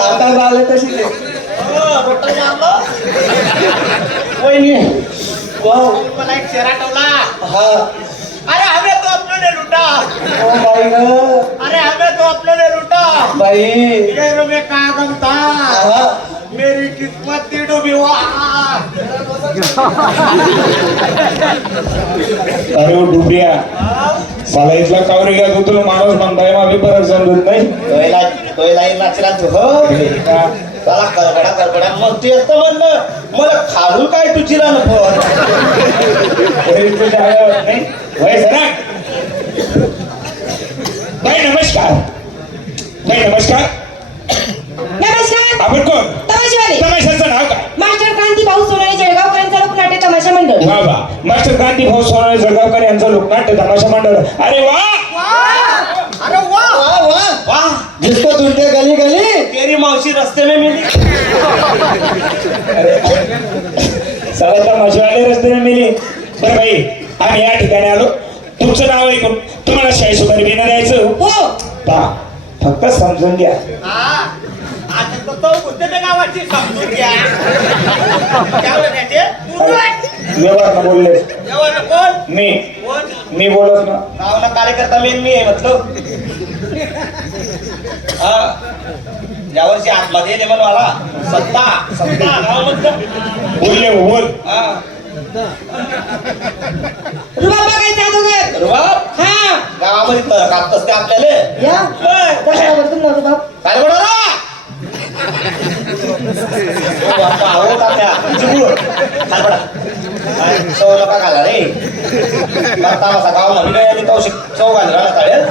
आता झालं तशी ते वहिनी मला एक शेरा टवला. हा अरे हमें तो अपनों ने लूटा. ओ बाई ग अरे हमें तो अपनों ने लूटा. बाई ये में का गम था. हा मेरी किस्मत थी डूबी हुआ. अरे ओ डुबऱ्या साला इथला कावरी का तू तुला माणूस म्हणताय मग बरं समजत नाही. तोयला नाचला तू हो. त्याला करबडा मग तू येतं म्हणलं मला खालून काय तुझी रान फोन. तुझ्या आल्यावर नाही वय सरा बाई नमस्कार. बाई नमस्कार. नमस्कार. आपण कोण तमाशावाले. तमाशाचं नाव काय. मास्टर क्रांती भाऊ सोनाळे जळगावकरांचा लोकनाट्य तमाशा मंडळ. वा वा मास्टर क्रांती भाऊ सोनाळे जळगावकर यांचं लोकनाट्य तमाशा मंडळ. अरे वा अरे वाह वाह वाह वाह. जिसको ढूंढते गली गली तेरी मावशी रस्ते में मिली. साला तमाशावाले रस्ते मिली. बरं बाई आम्ही या ठिकाणी आलो तुमचं नाव ऐकून तुम्हाला 40 रुपये देणं द्यायचं. हो. पा फक्त समजून घ्या. आता तो कुठे त्या गावाची समजून घ्या. काय म्हणायचे व्यवहार बोलले जेवण कोण मी बोलत ना गावाला कार्यकर्ता मेन मी आहे म्हटलं. हा यावर्षी आतमध्ये येते मला मला सत्ता गाव म्हटलं. बोलले बोल. हा रुबाब बघायचा अगोदर. रुबाब हा गावामध्ये तर कापतस ते आपल्याला. या कशावर तुम्हाला रुबाब. काय बोला नका घाला रे. तामासा गाव नवीन आणि तो चौ घाल राहणार चालेल.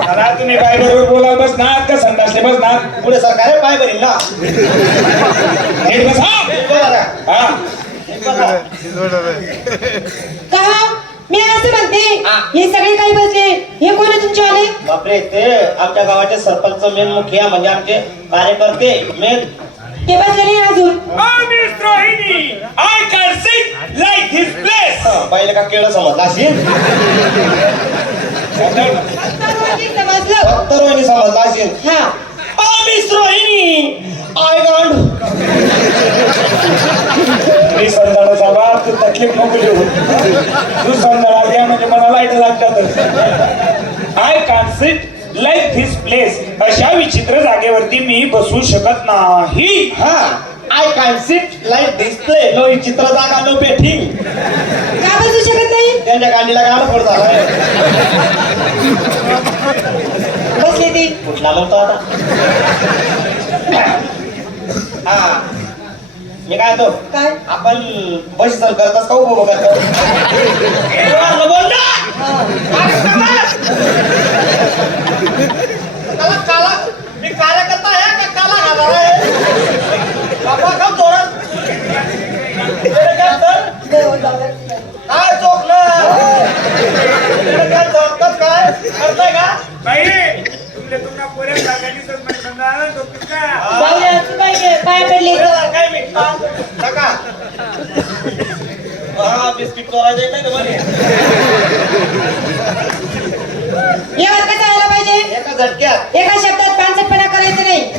आता तुम्ही बाय बरोबर बोला बसणार का संडासले बसणार पुढे सरकार पाय बरील ना. नीट बसा. हा का मी असं म्हणते हा. हे सगळे काही बसले हे कोण आहे तुमचे आले. बापरे ते आमच्या गावाचे सरपंच मेन मुखिया म्हणजे आमचे कार्यकर्ते मेन. ते बसले नाही अजून. I can sit like this place. पहिले का केळं समजला असेल. समजलं. फक्त रोहिणी समजला असेल. हा मिस रोहिणी आय गॉड. मी संध्याचा बाप तू तकलीफ नको देऊ. तू संध्याला द्या म्हणजे मला लाईट लागतात. I can sit like this place. अशा विचित्र जागेवरती मी बसू शकत नाही. हा I can sit like display. No चित्र जागा नो बेटिंग. का बसू शकत नाही. त्यांच्या गाडीला गाणं पडत झालंय. बसले ते. कुठला म्हणतो आता. हा मी काय तो काय आपण बस चाल करतास का उभं करतो. बोल ना. काला मी कार्यकर्ता आहे का काला घाला आहे. बाबा का जोरात काय चोखलं काय चोखतात काय करताय का. जाऊया तू काय पाया पडले. काय मी नका. हा बिस्किट करायचं नाही का म्हणे. यावर कसं व्हायला पाहिजे. एका झटक्यात एका शब्दात